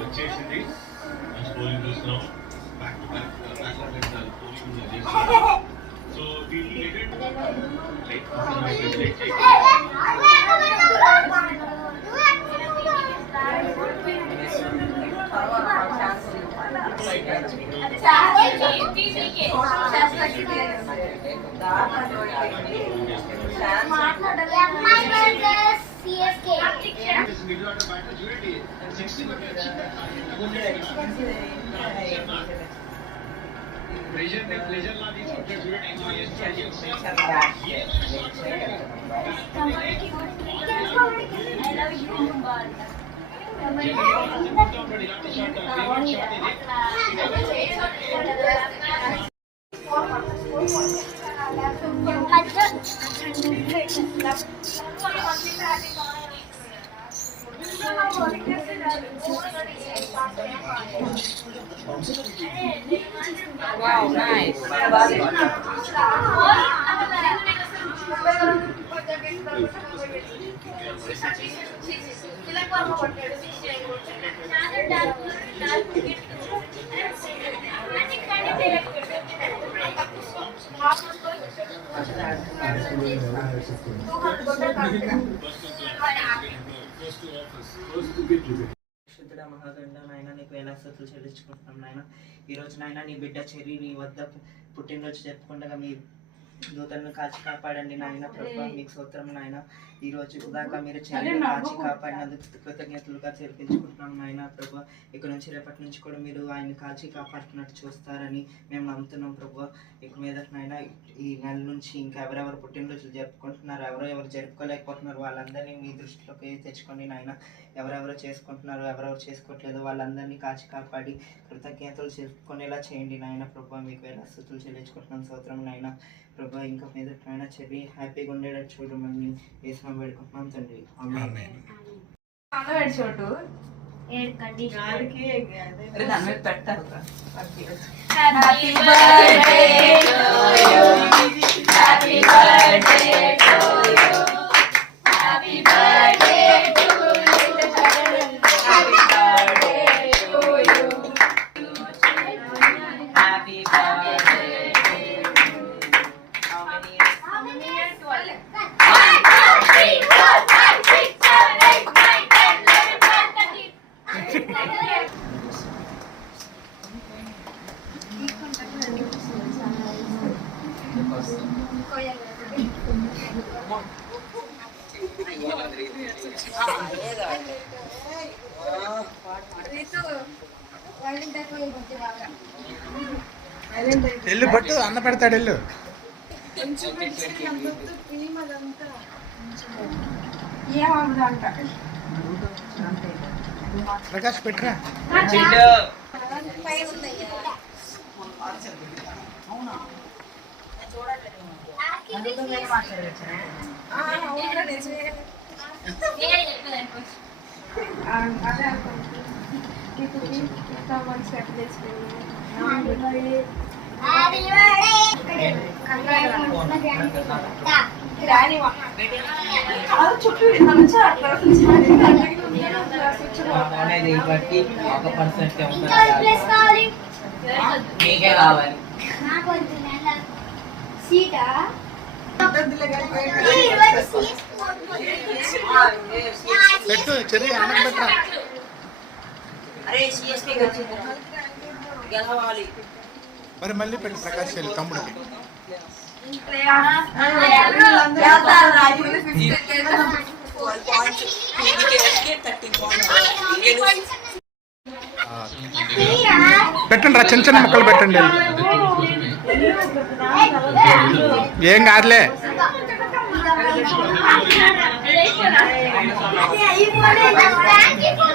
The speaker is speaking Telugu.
వచ్చేసింది పోలింగ్ చూస్తున్నాం సో ప్రెజర్ లా తీసుకుంటే Wow, nice. శుద్ధుడా మహాగండ నాయన నీకు వేలాస్తుతులు చెల్లించుకుంటున్నాం నాయన. ఈరోజు నాయన నీ బిడ్డ చెర్రీ నీ వద్ద పుట్టినరోజు జరుపుకుండగా మీ దూతలను కాచి కాపాడండి నాయన. ప్రభువా మీకు స్తోత్రం నాయన. ఈ రోజు దాకా మీరు చెర్రీని కాచి కాపాడినందుకు కృతజ్ఞతలుగా చెల్లించుకుంటున్నాం నాయన. ప్రభువా ఇక నుంచి రేపటి నుంచి కూడా మీరు ఆయన కాచి కాపాడుతున్నట్టు చూస్తారని మేము నమ్ముతున్నాం ప్రభువా. ఇక మీద నాయన ఈ నెల నుంచి ఇంకా ఎవరెవరు పుట్టినరోజులు జరుపుకుంటున్నారు, ఎవరెవరు జరుపుకోలేకపోతున్నారు వాళ్ళందరినీ మీ దృష్టిలోకి తెచ్చుకోండి నాయన. ఎవరెవరు చేసుకుంటున్నారు, ఎవరెవరు చేసుకోవట్లేదు వాళ్ళందరినీ కాచి కాపాడి కృతజ్ఞతలు చెప్పుకునేలా చేయండి నాయన. ప్రభు మీకు వేలాస్తుతులు చెల్లించుకుంటున్నాం స్తోత్రం నాయన. ప్రభు ఇంకా మీద నాయన చెర్రీ హ్యాపీగా ఉండేటట్టు చూడమని వేసిన వేడుకుంటున్నాం తండ్రి. చోటు పెట్టారు. ఎల్లు పట్టు అన్న పెడతాడు ఎల్లు ప్రకాష్ పెట్టరా చుట్టూ కావాలి సీటా పెట్టు చెర్రీ అన్నం పెట్టరా. మరి మళ్ళీ పెట్టు ప్రకాష్ వెళ్ళి తమ్ముడికి. పెట్టండి రా, చిన్న చిన్న ముక్కలు పెట్టండి. ఏం కాదులే. అయిపోలేదు